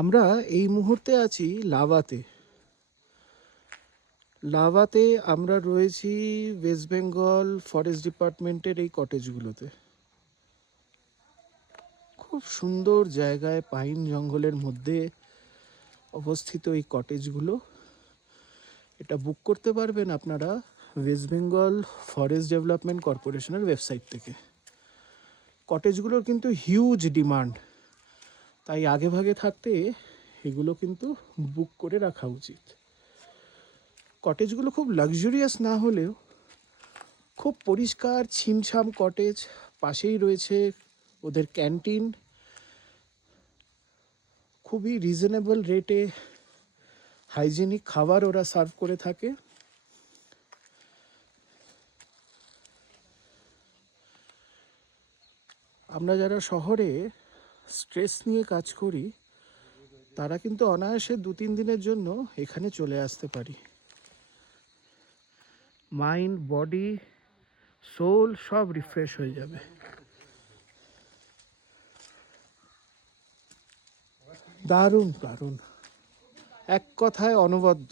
আমরা এই মুহূর্তে আছি লাভাতে। লাভাতে আমরা রয়েছি ওয়েস্ট বেঙ্গল ফরেস্ট ডিপার্টমেন্টের এই কটেজগুলোতে। খুব সুন্দর জায়গায় পাইন জঙ্গলের মধ্যে অবস্থিত এই কটেজগুলো। এটা বুক করতে পারবেন আপনারা ওয়েস্ট বেঙ্গল ফরেস্ট ডেভেলপমেন্ট কর্পোরেশনের ওয়েবসাইট থেকে। কটেজগুলোর কিন্তু হিউজ ডিমান্ড, তাই আগে ভাগে থাকতে এগুলো কিন্তু বুক করে রাখা উচিত। কটেজগুলো খুব লাক্সারিয়াস না হলেও খুব পরিষ্কার ছিমছাম কটেজ। পাশেই রয়েছে ওদের ক্যান্টিন। খুবই রিজনেবল রেটে হাইজেনিক খাবার ওরা সার্ভ করে থাকে। আমরা যারা শহরে স্ট্রেস নিয়ে কাজ করি তারা কিন্তু অনায়াসে 2-3 দিনের জন্য এখানে চলে আসতে পারি। মাইন্ড, বডি, সোল সব রিফ্রেশ হয়ে যাবে। দারুণ দারুণ, এক কথায় অনবদ্য।